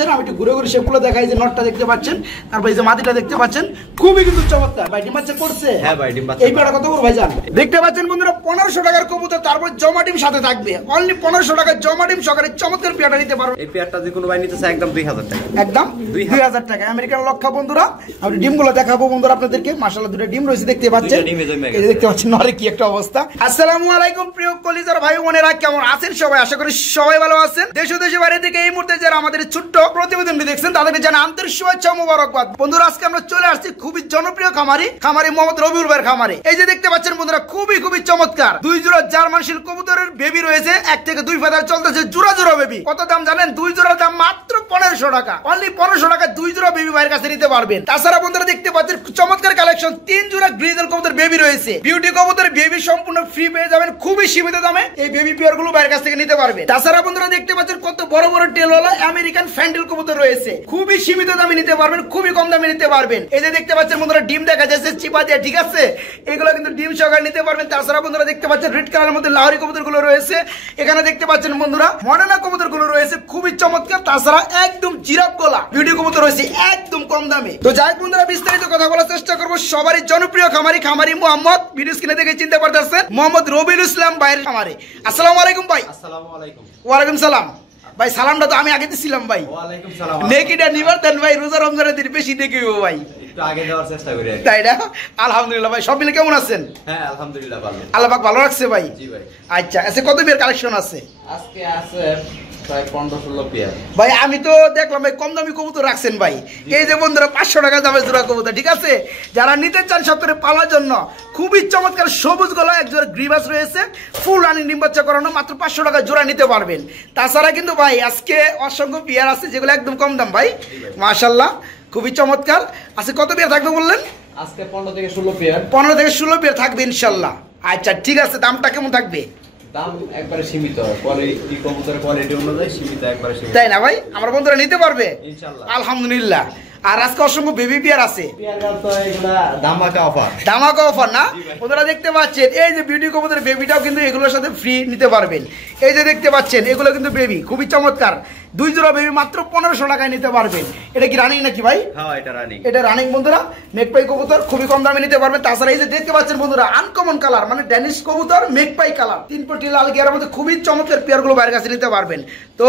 পাচ্ছেন, আমি একটু ঘুরে ঘুরে সেগুলো দেখাই। যে নটটা দেখতে পাচ্ছেন, তারপর এই যে মাদিটা দেখতে পাচ্ছেন, খুবই কিন্তু চমৎকার ভাই। ডিম বাচ্চা করছে? হ্যাঁ ভাই, ডিম বাচ্চা। এই পেয়ারটা কত করে ভাই জান? দেখতে পাচ্ছেন বন্ধুরা 1500 টাকার কবুতর, তারপর জমা ডিম সাথে থাকবে। অনলি 1500 টাকার জমা ডিম সহকারে চমৎকার পেয়ারটা নিতে পারবেন। এই পেয়ারটা যে কোনো ভাই নিতে চায় একদম 2000 টাকা। একদম 2000 টাকা আমেরিকান লক্ষা। বন্ধুরা আমি ডিমগুলো দেখাবো বন্ধুরা আপনাদেরকে। মাশাআল্লাহ দুটো ডিম রয়েছে দেখতে পাচ্ছেন, এই দেখতে পাচ্ছেন নরে কি একটা অবস্থা। আসসালামু আলাইকুম প্রিয় কলিজার ভাই বোনেরা, কেমন আছেন সবাই? আশা করি সবাই ভালো আছেন। দেশ ও দেশের বাইরে থেকে এই মুহূর্তে যারা আমাদের ছোট্ট প্রতিবেদনটি দেখছেন তাদেরকে জানাই আন্তরিক শুভেচ্ছা মোবারকবাদ। বন্ধুরা আজকে আমরা চলে আসছি খুবই জনপ্রিয় খামারি মোহাম্মদ রবিউল ভাইয়ের খামারে। এই যে দেখতে পাচ্ছেন বন্ধুরা খুবই চমৎকার দুই জোড়া জার্মান শিল কবুতরের বেবি রয়েছে। 1 থেকে 2 ফেদার চলতেছে জোড়া জোড়া বেবি। কত দাম জানেন? দুই জোড়ার দাম মাত্র 1500 টাকা। অনলি 1500 টাকা দুই জোড়া বেবি ভাইয়ের কাছে নিতে পারবেন। তাছাড়া বন্ধুরা দেখতে পাচ্ছেন চমৎকার কালেকশন 3 জোড়া গ্রিজেল কবুতর বেবি রয়েছে। বিউটি কবুতর বেবি সম্পূর্ণ ফ্রি পেয়ে যাবেন খুবই সীমিত দামে। এই বেবি পেয়ার গুলো ভাইয়ের কাছ থেকে নিতে পারবেন। তাছাড়া বন্ধুরা দেখতে পাচ্ছেন কত বড় বড় টেলওয়ালা আমেরিকান ফ্যান্ডেল কবুতর রয়েছে, খুবই সীমিত দামে নিতে পারবেন, খুবই কম দামে নিতে পারবেন। এই যে দেখতে পাচ্ছেন বন্ধুরা ডিম দেখা যাচ্ছে চিপা দিয়ে, ঠিক আছে? এগুলো কিন্তু ডিম সহকারে নিতে পারবেন। তাছাড়া বন্ধুরা দেখতে পাচ্ছেন রেড কালারের মধ্যে লাহোরি কবুতর গুলো রয়েছে। এখানে দেখতে পাচ্ছেন বন্ধুরা মডার্না কবুতর গুলো রয়েছে খুবই চমৎকার। তাছাড়া একদম জিরাফ গলা বিউটি কবুতর রয়েছে একদম কম দামে। তো যাই বন্ধুরা বিস্তারিত কথা বলার চেষ্টা করবো সবারই জনপ্রিয় খামারি মোহাম্মদ, ভিডিও স্ক্রিনে দেখে চিনতে পারতেছেন, মোহাম্মদ রবিউল ইসলাম ভাইয়ের খামারে। আসসালামু আলাইকুম ভাই। আসসালামু আলাইকুম। ওয়ালাইকুম সালাম ভাই। সালামটা তো আমি আগে দিছিলাম ভাই। ওয়ালাইকুম সালাম। নেকিটা নিবার দেন ভাই, রোজা রমজানের দিন বেশি দেখিব ভাই, একটু আগে দেওয়ার চেষ্টা করি। তাই না? আলহামদুলিল্লাহ ভাই। সব মিলে কেমন আছেন? হ্যাঁ আলহামদুলিল্লাহ ভালো। আল্লাহ পাক ভালো রাখছে ভাই। জি ভাই। আচ্ছা আচ্ছা, কত বিয়ের কালেকশন আছে আজকে? আছে প্রায় 15-16 পেয়ার ভাই। আমি তো দেখলাম ভাই কম দামি কবুতর রাখছেন ভাই। এই যে বন্ধুরা 500 টাকা দামের জোড়া কবুতর, ঠিক আছে? যারা নিতে চান সত্তরে পালার জন্য খুবই চমৎকার সবুজ গলা এক জোড়া গ্রিবাস রয়েছে, ফুল রানিং ডিম বাচ্চা করানো, মাত্র 500 টাকা জোড়া নিতে পারবেন। তাছাড়া কিন্তু ভাই আজকে অসংখ্য পেয়ার আছে যেগুলো একদম কম দাম ভাই, মাশাআল্লাহ খুবই চমৎকার আছে। কত পেয়ার থাকবে বললেন? আজকে 15 থেকে 16 পেয়ার। 15 থেকে 16 পেয়ার থাকবে ইনশাল্লাহ। আচ্ছা ঠিক আছে, দামটা কেমন থাকবে? দাম একবারে সীমিত, কোয়ালিটি কবুতরের কোয়ালিটি অনুযায়ী সীমিত, একবারে সীমিত। তাই না ভাই? আমার বন্ধুরা নিতে পারবে ইনশাআল্লাহ আলহামদুলিল্লাহ। আর আজকে অসংখ্য বেবি পেয়ার আছে, পেয়ার তো এগুলা ধামাকা অফার। ধামাকা অফার না? বন্ধুরা দেখতে পাচ্ছেন এই যে বিউটি কবুতরের বেবিটাও কিন্তু এগুলোর সাথে ফ্রি নিতে পারবেন। এই যে দেখতে পাচ্ছেন এগুলো কিন্তু বেবি খুবই চমৎকার, দুই জোড়া বেবি মাত্র 1500 টাকায় নিতে পারবেন। এটা কি রানিং নাকি ভাই? হ্যাঁ এটা রানিং। এটা রানিং বন্ধুরা। মেকপাই কবুতর খুবই কম দামে নিতে পারবেন। তাছাড়া এই যে দেখতে পাচ্ছেন বন্ধুরা আনকমন কালার মানে ড্যানিশ কবুতর মেকপাই কালার, 3 পটি লাল গিয়ারের মধ্যে খুবই চমৎকার পেয়ার গুলো বাইরের কাছে নিতে পারবেন। তো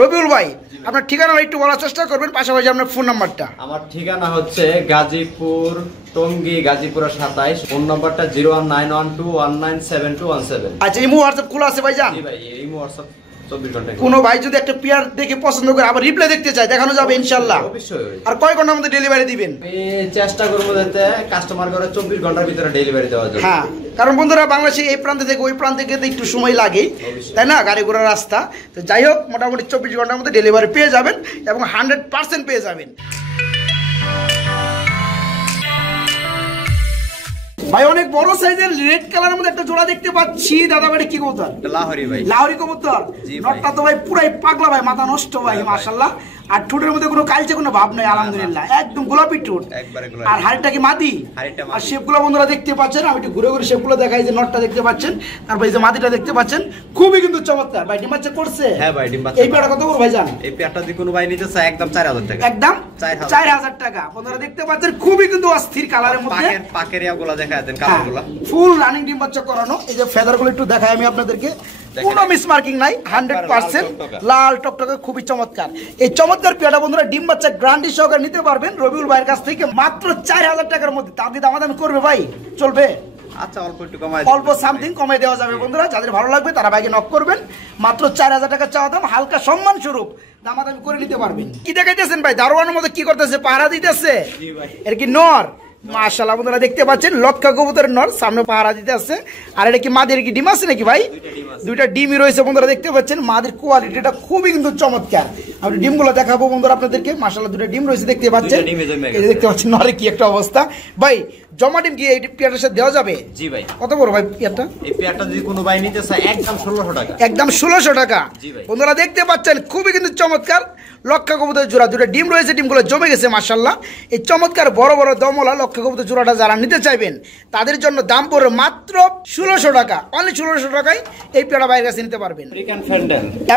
রবিউল ভাই আপনার ঠিকানা একটু বলার চেষ্টা করবেন, পাশাপাশি আপনার ফোন নাম্বারটা। আমার ঠিকানা হচ্ছে গাজীপুর টঙ্গী, গাজীপুর 27। ফোন নাম্বারটা 01912197217। আচ্ছা ইমো হোয়াটসঅ্যাপ খোলা আছে ভাই জান? জি ভাই, এই হোয়াটসঅ্যাপ 24 ঘন্টা। কোনো ভাই যদি একটা পেয়ার দেখে পছন্দ করে আবার রিপ্লাই দেখতে চায় দেখানো যাবে ইনশাআল্লাহ? অবশ্যই। আর কয় ঘন্টার মধ্যে ডেলিভারি দিবেন? আমি চেষ্টা করব যাতে কাস্টমার করে 24 ঘন্টার ভিতরে ডেলিভারি দেওয়া যায়। হ্যাঁ, কারণ বন্ধুরা বাংলাদেশে এই প্রান্ত থেকে ওই প্রান্তে গেতে একটু সময় লাগে, তাই না? গাড়ি ঘোড়ার রাস্তা। তো যাই হোক মোটামুটি 24 ঘন্টার মধ্যে ডেলিভারি পেয়ে যাবেন এবং 100% পেয়ে যাবেন। ভাই অনেক বড় সাইজের রেড কালারের মধ্যে একটা জোড়া দেখতে পাচ্ছি দাদা ভাই, কি কবুতর? লাহোরি ভাই। লাহোরি কবুতর। নটটা তো ভাই পুরাই পাগলা ভাই, মাথা নষ্ট ভাই মাশাআল্লাহ। আর ঠোঁটের মধ্যে কোনো কালচে কোনো ভাব নাই আলহামদুলিল্লাহ, একদম গোলাপি ঠোঁট। আর হাড়িটা কি মাদি? আর শেপগুলো বন্ধুরা দেখতে পাচ্ছেন, আমি একটু ঘুরে ঘুরে শেপগুলো দেখাই। যে নটটা দেখতে পাচ্ছেন, তারপর এই যে মাদিটা দেখতে পাচ্ছেন, খুবই কিন্তু চমৎকার ভাই। ডিম বাচ্চা করছে? হ্যাঁ ভাই ডিম বাচ্চা। এই পেয়ারটা কত করে ভাই জান? এই পেয়ারটা যদি কোনো ভাই নিতে চায় একদম 4000 টাকা। একদম 4000 টাকা। বন্ধুরা দেখতে পাচ্ছেন খুবই কিন্তু অস্থির কালারের মধ্যে। পাকের ইয়াগুলো দেখায় দেন কালারগুলো। ফুল রানিং ডিম বাচ্চা করানো। এই যে ফেদারগুলো একটু দেখাই আমি আপনাদেরকে, কোনো মিস মার্কিং নাই, 100% লাল টকটকে খুবই চমৎকার। এই চমৎকার পেয়ারটা বন্ধুরা ডিম বাচ্চা গ্যারান্টি সহকারে নিতে পারবেন রবিউল ভাইয়ের কাছ থেকে মাত্র 4000 টাকার মধ্যে। তার দিয়ে দামাদামি করবে ভাই? চলবে? আচ্ছা অল্প একটু কমায়, অল্প সামথিং কমাই দেওয়া যাবে বন্ধুরা। যাদের ভালো লাগবে তারা ভাইকে নক করবেন। মাত্র 4000 টাকা চাওয়া দাম, হালকা সম্মান স্বরূপ দামাদামি করে নিতে পারবেন। কি দেখাইতেছেন ভাই? দারোয়ানের মধ্যে কি করতেছে? পাহারা দিতেছে? এর কি নর? মাশাআল্লাহ বন্ধুরা দেখতে পাচ্ছেন লক্ষা কবুতরের নর, সামনে পাহারা দিতে আছে। আর এটা কি মাদের কি ডিম আছে নাকি ভাই? দুইটা ডিমই রয়েছে বন্ধুরা দেখতে পাচ্ছেন। মাদের কোয়ালিটিটা খুবই কিন্তু চমৎকার। আমি ডিমগুলো দেখাবো বন্ধুরা আপনাদেরকে। মাশাআল্লাহ দুটো ডিম রয়েছে দেখতে পাচ্ছেন, এই দেখতে পাচ্ছেন নরে কি একটা অবস্থা ভাই। জমা ডিম কি এই পেয়ারটার সাথে দেওয়া যাবে? জি ভাই। কত বড় ভাই পেয়ারটা? এই পেয়ারটা যদি কোনো ভাই নিতে চায় একদম 1600 টাকা। একদম 1600 টাকা। জি ভাই। বন্ধুরা দেখতে পাচ্ছেন খুবই কিন্তু চমৎকার লক্ষা কবুতর জোড়া, দুটো ডিম রয়েছে, ডিমগুলো জমে গেছে মাশাআল্লাহ। এই চমৎকার বড় বড় দমলা লক্ষা কবুতর জোড়াটা যারা নিতে চাইবেন তাদের জন্য দাম পড়বে মাত্র 1600 টাকা। অনলি 1600 টাকায় এই পেয়ারা ভাইয়ের কাছে নিতে পারবেন।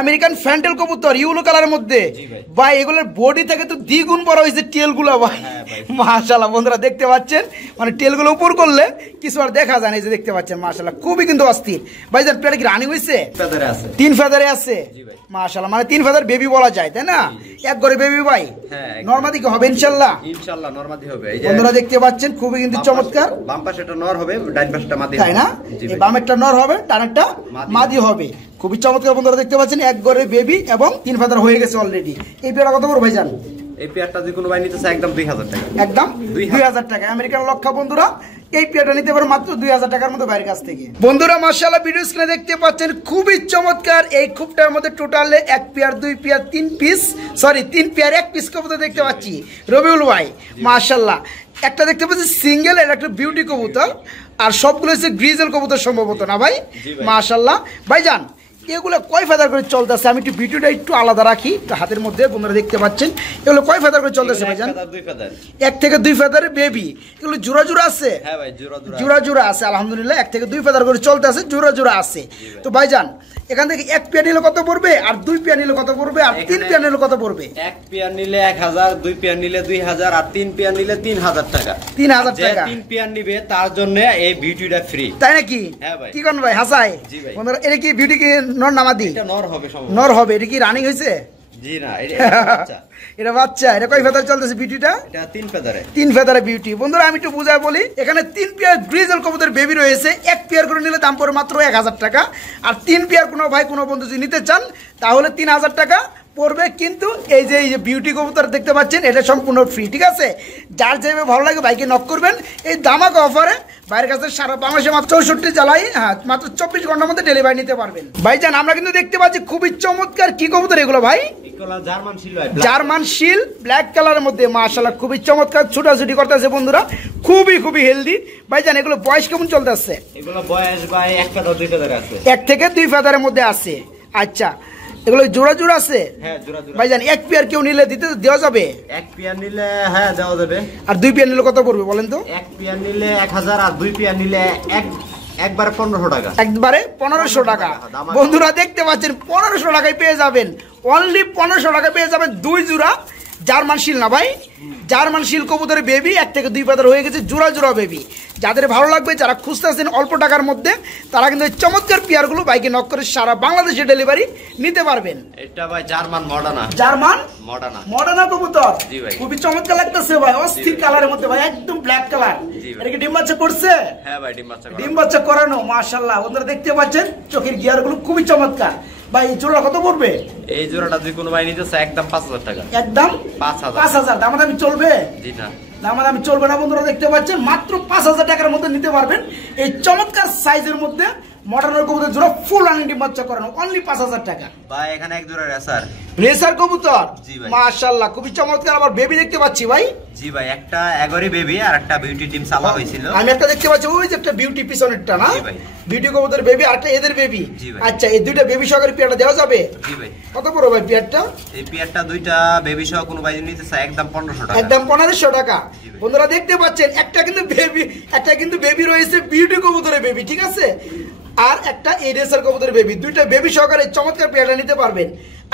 আমেরিকান ফ্যান্টেল কবুতর ইউলো কালারের মধ্যে ভাই, এগুলোর বডি থেকে তো দ্বিগুণ বড় হয়েছে টেলগুলো ভাই, মাশাআল্লাহ। বন্ধুরা দেখতে পাচ্ছেন, মানে টেলগুলো উপর করলে কিছু আর দেখা যায় না, এই যে দেখতে পাচ্ছেন মাশাআল্লাহ, খুবই কিন্তু অস্থির। ভাইজান পেয়ারা কি রানিং হয়েছে? 3 ফেদারে আছে মাশাআল্লাহ, মানে 3 ফেদার বেবি বলা যায় তাই না? এক করে বেবি ভাই, নরমাদি কি হবে ইনশাআল্লাহ? ইনশাআল্লাহ নরমাদি হবে। এই যে বন্ধুরা দেখতে পাচ্ছেন খুবই কিন্তু চমৎকার। বাম পাশেটা নর হবে, ডান পাশটা মাদি, তাই না? এই বামেরটা নর হবে, ডানেরটা মাদি হবে। খুবই চমৎকার বন্ধুরা দেখতে পাচ্ছেন, এক করে বেবি এবং 3 ফেদার হয়ে গেছে অলরেডি। এই পেয়ারা কত বড় ভাইজান? এই পেয়ারটা যে কোনো ভাই নিতে চায় একদম 2000 টাকা, একদম 2000 টাকা। আমেরিকান লক্ষা বন্ধুরা এই পেয়ারটা নিতে পারে মাত্র 2000 টাকার মতো বাইরের কাছ থেকে। বন্ধুরা মাশাআল্লাহ ভিডিও স্ক্রিনে দেখতে পাচ্ছেন খুবই চমৎকার এই খুবটার মধ্যে টোটালে 1 pair 2 pair 3 piece, sorry 3 pair 1 piece কবুতর দেখতে পাচ্ছি রবিউল ভাই মাশাআল্লাহ। একটা দেখতে পাচ্ছি সিঙ্গেল, এর একটা বিউটি কবুতর, আর সবগুলো হচ্ছে গ্রিজেল কবুতর সম্ভবত না ভাই? মাশাআল্লাহ। ভাইজান এগুলো কয় ফেদার করে চলতেছে? আমি একটু ভিডিওটা একটু আলাদা রাখি, হাতের মধ্যে বন্ধুরা দেখতে পাচ্ছেন এগুলো কয় ফেদার করে চলতেছে ভাইজান? 1 থেকে 2 ফেদারের বেবি। এগুলো জোড়া জোড়া আছে? হ্যাঁ ভাই জোড়া জোড়া আছে আলহামদুলিল্লাহ। 1 থেকে 2 ফেদার করে চলতে আছে, জোড়া জোড়া আছে। তো ভাইজান এখান থেকে 1 পেয়ার নিলে কত পড়বে, আর 2 পেয়ার নিলে কত পড়বে, আর 3 পেয়ার নিলে কত পড়বে? 1 পেয়ার নিলে 1000, 2 পেয়ার নিলে 2000, আর 3 পেয়ার নিলে 3000 টাকা। 3000 টাকা। 3 পেয়ার নিবে তার জন্য এই বিউটিটা ফ্রি। তাই নাকি? হ্যাঁ ভাই। কি কোন ভাই হাসাই? বন্ধুরা এটা কি বিউটি কি নর নামাদি? এটা নর হবে সম্ভবত। নর হবে। এটা কি রানিং হইছে? জি না, এটা বাচ্চা। এটা বাচ্চা। এটা কয় ফেদার চলতেছে বিউটিটা? এটা 3 ফেদারে। 3 ফেদারে বিউটি। বন্ধুরা আমি একটু বুঝাই বলি, এখানে 3 পেয়ার গ্রিজেল কবুতর বেবি রয়েছে। 1 পেয়ার করে নিলে দাম পড়বে মাত্র 1000 টাকা, আর 3 পেয়ার কোনো ভাই কোনো বন্ধু যদি নিতে চান তাহলে 3000 টাকা পড়বে। কিন্তু এই যে বিউটি কবুতর দেখতে পাচ্ছেন এটা সম্পূর্ণ ফ্রি, ঠিক আছে? যার যেভাবে ভালো লাগে বাইকে নক করবেন। এই দামাকা অফারে বাইরের কাছে সারা বাংলাদেশে মাত্র 64 জেলায়, হ্যাঁ মাত্র 24 ঘন্টার মধ্যে ডেলিভারি নিতে পারবেন। ভাইজান আমরা কিন্তু দেখতে পাচ্ছি খুবই চমৎকার কি কবুতর এগুলো ভাই? জার্মান শিল ব্ল্যাক কালারের মধ্যে মাশাআল্লাহ খুবই চমৎকার, ছুটাছুটি করতেছে বন্ধুরা, খুবই খুবই হেলদি। ভাইজান এগুলো বয়স কেমন চলতেছে? এগুলো বয়স ভাই 1 ফেদার 2 ফেদার আছে। 1 থেকে 2 ফেদারের মধ্যে আছে। আচ্ছা এগুলো জোড়া জোড়া আছে? হ্যাঁ জোড়া জোড়া। ভাইজান 1 পেয়ার কেউ নিলে দেওয়া যাবে? 1 পেয়ার নিলে হ্যাঁ দেওয়া যাবে। আর 2 পেয়ার নিলে কত পড়বে বলেন তো? 1 পেয়ার নিলে 1000, আর 2 পেয়ার নিলে একবারে 1500 টাকা। একবারে 1500 টাকা। বন্ধুরা দেখতে পাচ্ছেন 1500 টাকায় পেয়ে যাবেন, অনলি 1500 টাকায় পেয়ে যাবেন 2 জোড়া জার্মান শিল না ভাই, জার্মান শিল কবুতরের বেবি 1 থেকে 2 ফেদার হয়ে গেছে, জোড়া জোড়া বেবি। যাদের ভালো লাগবে, যারা খুঁজতেছেন অল্প টাকার মধ্যে, তারা কিন্তু এই চমৎকার পেয়ারগুলো বাইকে নক করে সারা বাংলাদেশে ডেলিভারি নিতে পারবেন। এটা ভাই German Moderna. German Moderna. Moderna কবুতর। জি ভাই। খুবই চমৎকার লাগতেছে ভাই, অস্থির কালারের মধ্যে ভাই, একদম ব্ল্যাক কালার। এটা কি ডিম বাচ্চা করছে? হ্যাঁ ভাই ডিম বাচ্চা করানো। ডিম বাচ্চা করানো মাশাআল্লাহ। বন্ধুরা দেখতে পাচ্ছেন চোখের গিয়ারগুলো খুবই চমৎকার। ভাই এই জোড়া কত পড়বে? এই জোড়াটা যে কোনো ভাই নিতে চায় একদম 5000 টাকা। একদম 5000। 5000 দামাদামি চলবে? জি না, দামাদামি চলবে না। বন্ধুরা দেখতে পাচ্ছেন মাত্র 5000 টাকার মধ্যে নিতে পারবেন এই চমৎকার সাইজের মধ্যে মডার্ন কবুতর জোড়া ফুল রানিং ডিম বাচ্চা করানো, অনলি 5000 টাকা। ভাই এখানে এক জোড়া রেসার। রেসার কবুতর? জি ভাই। মাশাআল্লাহ খুবই চমৎকার। আবার বেবি দেখতে পাচ্ছি ভাই। জি ভাই, একটা এগরি বেবি আর একটা বিউটি ডিম সালা হয়েছিল। আমি একটা দেখতে পাচ্ছি ওই যে একটা বিউটি পিছনেরটা না? জি ভাই। বিউটি কবুতরের বেবি আর একটা এদের বেবি। জি ভাই। আচ্ছা এই দুইটা বেবি সহকারে পেয়ারটা দেওয়া যাবে? জি ভাই। কত বড় ভাই পেয়ারটা? এই পেয়ারটা দুইটা বেবি সহ কোনো ভাই নিতে চায় একদম 1500 টাকা। একদম 1500 টাকা। বন্ধুরা দেখতে পাচ্ছেন একটা কিন্তু বেবি রয়েছে বিউটি কবুতরের বেবি, ঠিক আছে? আর একটা এরেসার কবুতরের বেবি, দুইটা বেবি সহকারে চমৎকার পেয়ারটা নিতে পারবেন।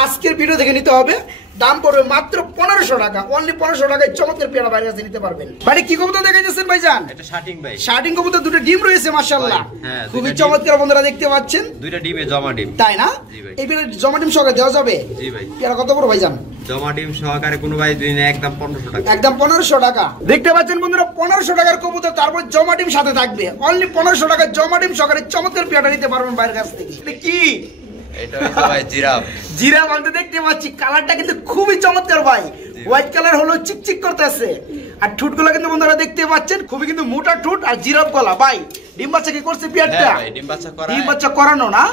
আজকের ভিডিও থেকে নিতে হবে, দাম পড়বে মাত্র 1500 টাকা, অনলি 1500 টাকায় চমৎকার পেয়ারা বাইরে কাছে নিতে পারবেন। মানে কি কবুতর দেখাইতেছেন ভাইজান? এটা শার্টিং ভাই। শার্টিং কবুতর, দুটো ডিম রয়েছে মাশাআল্লাহ। হ্যাঁ খুবই চমৎকার বন্ধুরা দেখতে পাচ্ছেন। দুইটা ডিমে জমা ডিম। তাই না? জি ভাই। এই পেয়ারা জমা ডিম সহকারে দেওয়া যাবে? জি ভাই। পেয়ারা কত বড় ভাইজান? জমা ডিম সহকারে কোনো ভাই দিনে একদম 1500 টাকা। একদম 1500 টাকা। দেখতে পাচ্ছেন বন্ধুরা 1500 টাকার কবুতর, তারপর জমা ডিম সাথে থাকবে, অনলি 1500 টাকায় জমা ডিম সহকারে চমৎকার পেয়ারা নিতে পারবেন বাইরের কাছ থেকে। এটা কি? এটা হচ্ছে ভাই জিরাফ। জিরাফ আনতে দেখতে পাচ্ছি, কালারটা কিন্তু খুবই চমৎকার ভাই, হোয়াইট কালার হলো চিকচিক করতেছে। আর ঠুটগুলো কিন্তু বন্ধুরা দেখতে পাচ্ছেন খুবই কিন্তু মোটা ঠুট আর জিরাফ গলা। ভাই ডিম বাচ্চা কি করছে পেয়ারটা? হ্যাঁ ভাই, ডিম বাচ্চা করা। ডিম বাচ্চা করানো না?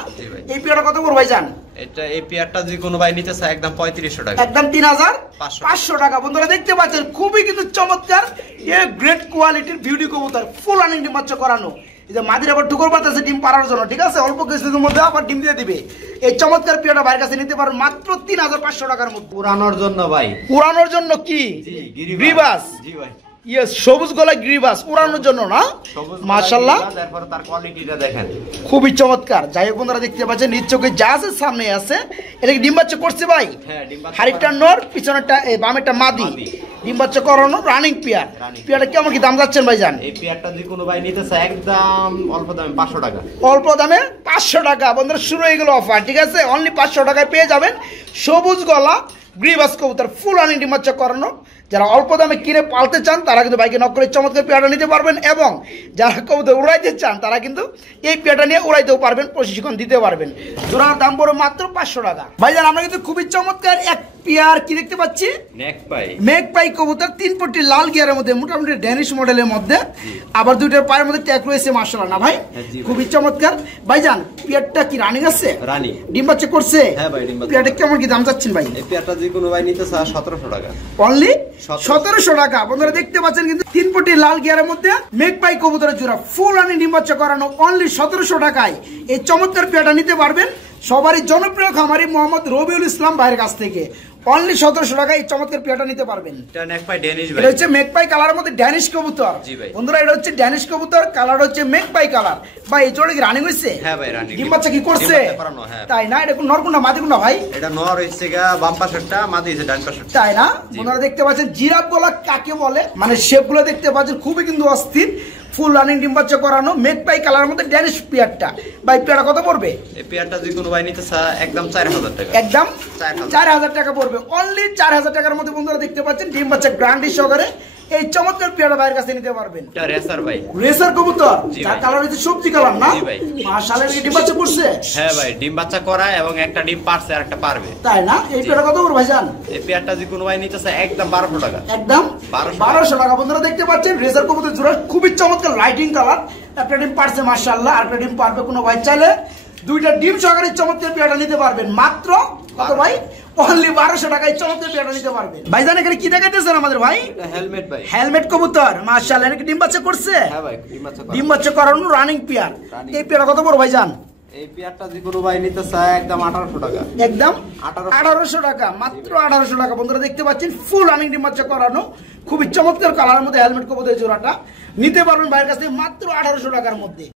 এই পেয়ারটা কত বড় ভাই জান? এটা এই পেয়ারটা যে কোনো ভাই নিতে চায় একদম 3500 টাকা। একদম 3500 টাকা। বন্ধুরা দেখতে পাচ্ছেন খুবই কিন্তু চমৎকার, এ গ্রেট কোয়ালিটির বিউটি কবুতর, ফুল রানিং ডিম বাচ্চা করানো। এই যে মাদির আবার টুকর পাতাছে ডিম পাড়ার জন্য, ঠিক আছে, অল্প কিছুদিনের মধ্যে আবার ডিম দিয়ে দিবে। এই চমৎকার পেয়ারটা ভাইয়ের কাছে নিতে পারেন মাত্র 3500 টাকার মধ্যে। পুরানোর জন্য ভাই, উড়ানোর জন্য কি গ্রিবাস, জি ভাই, ইয়েস, সবুজ গলা গ্রিবাস উড়ানোর জন্য না, মাশাআল্লাহ। তারপর তার কোয়ালিটিটা দেখেন, খুবই চমৎকার। যাই হোক বন্ধুরা দেখতে পাচ্ছেন নিজ চোখে যা আছে সামনে আছে। এটা কি ডিম বাচ্চা করছে ভাই? হ্যাঁ, ডিম বাচ্চা হাড়িটা নর, পিছনেরটা বামেরটা মাদি, ডিম বাচ্চা করানো রানিং পেয়ার। পেয়ারটা কেমন কি দাম যাচ্ছেন ভাইজান? এই পেয়ারটা যদি কোনো ভাই নিতে চায় একদম অল্প দামে 500 টাকা, অল্প দামে 500 টাকা বন্ধুরা, শুরু হয়ে গেল অফার, ঠিক আছে, অনলি 500 টাকায় পেয়ে যাবেন সবুজ গলা গ্রিবাস কবুতর ফুল রানিং ডিম বাচ্চা করানো। যারা অল্প দামে কিনে পালতে চান তারা কিন্তু বাইকে নক করে চমৎকার পেয়ারটা নিতে পারবেন, এবং যারা কবুতর উড়াইতে চান তারা কিন্তু এই পেয়ারটা নিয়ে উড়াইতেও পারবেন, প্রশিক্ষণ দিতে পারবেন। জোড়ার দাম পড়ে মাত্র 500 টাকা। ভাইজান আমরা কিন্তু খুবই চমৎকার এক পেয়ার কি দেখতে পাচ্ছি, মেঘপাই কবুতর, 3 পট্টি লাল গিয়ারের মধ্যে, মোটামুটি ড্যানিশ মডেলের মধ্যে, আবার দুইটার পায়ের মধ্যে ট্যাগ রয়েছে, মাশাআল্লাহ না ভাই, খুবই চমৎকার। ভাইজান পেয়ারটা কি রানিং আছে? রানি, ডিম বাচ্চা করছে? হ্যাঁ ভাই, ডিম বাচ্চা। পেয়ারটা কেমন কি দাম যাচ্ছেন ভাই? এই পেয়ারটা যে কোনো ভাই নিতে চায় 1700 টাকা, অনলি 1700 টাকা। বন্ধুরা দেখতে পাচ্ছেন কিন্তু 3 পট্টি লাল গিয়ারের মধ্যে মেঘপাই কবুতরের জোড়া ফুল রানি ডিম বাচ্চা করানো, অনলি 1700 টাকায় এই চমৎকার পেয়ারটা নিতে পারবেন সবারই জনপ্রিয় খামারি মোহাম্মদ রবিউল ইসলাম ভাইয়ের কাছ থেকে। অনলি 1700 টাকায় এই চমৎকার পেয়ারটা নিতে পারবেন। এটা নেকপাই ড্যানিশ ভাই, এটা হচ্ছে মেঘপাই কালারের মধ্যে ড্যানিশ কবুতর। জি ভাই। বন্ধুরা এটা হচ্ছে ড্যানিশ কবুতর, কালার হচ্ছে মেঘপাই কালার। ভাই এই জোড়া কি রানিং হইছে? হ্যাঁ ভাই, রানি। ডিম বাচ্চা কি করছে? তাই না? এটা কোন নর কোনটা মাদি কোনটা ভাই? এটা নর হইছে গা বাম পাশেরটা, মাদি হইছে ডান পাশেরটা। তাই না? বন্ধুরা দেখতে পাচ্ছেন জিরাফ গলা কাকে বলে, মানে শেপগুলো দেখতে পাচ্ছেন খুবই কিন্তু অস্থির। ফুল রানিং ডিম বাচ্চা করানো মেঘপাই কালারের মধ্যে ড্যানিশ পেয়ারটা। ভাই পেয়ারটা কত পড়বে? এই পেয়ারটা যে কোনো ভাই নিতে চায় একদম 4000 টাকা, একদম 4000 টাকা পড়বে, অনলি 4000 টাকার মধ্যে। বন্ধুরা দেখতে পাচ্ছেন ডিম বাচ্চা গ্রান্ডি সহকারে এই চমৎকার পেয়ারটা ভাইয়ের কাছে নিতে পারবেন। এটা রেসার ভাই, রেসার কবুতর, যার কালার হচ্ছে সবজি কালার না? জি ভাই। মাশাআল্লাহ, ডিম বাচ্চা করছে? হ্যাঁ ভাই, ডিম বাচ্চা করা এবং একটা ডিম পারছে আর একটা পারবে। তাই না? এই পেয়ারটা কত পড়বে ভাইজান? এই পেয়ারটা যে কোনো ভাই নিতে চায় একদম 1200 টাকা, একদম 1200 টাকা। বন্ধুরা দেখতে পাচ্ছেন রেসার কবুতর জোড়া খুবই চমৎকার লাইটিং কালার, একটা ডিম পারছে মাশাআল্লাহ, আর একটা ডিম পারবে। কোনো ভাই চাইলে দুইটা ডিম সহকারে চমৎকার পেয়ারটা নিতে পারবেন মাত্র কত ভাই? অনলি 1200 টাকায় চমৎকার পেয়ারটা নিতে পারবেন। ভাইজান এখানে কি দেখাইতেছেন আমাদের ভাই? হেলমেট ভাই, হেলমেট কবুতর, মাশাআল্লাহ। এটা কি ডিম বাচ্চা করছে? হ্যাঁ ভাই, ডিম বাচ্চা করা, ডিম বাচ্চা করানো রানিং পেয়ার। এই পেয়ারটা কত বড় ভাইজান? এই পেয়ারটা যে কোনো ভাই নিতে চায় একদম 1800 টাকা, একদম 1800 টাকা, মাত্র 1800 টাকা। বন্ধুরা দেখতে পাচ্ছেন ফুল রানিং ডিম বাচ্চা করানো খুবই চমৎকার কালারের মধ্যে হেলমেট কবুতরের জোড়াটা নিতে পারবেন ভাইয়ের কাছ থেকে মাত্র 1800 টাকার মধ্যে।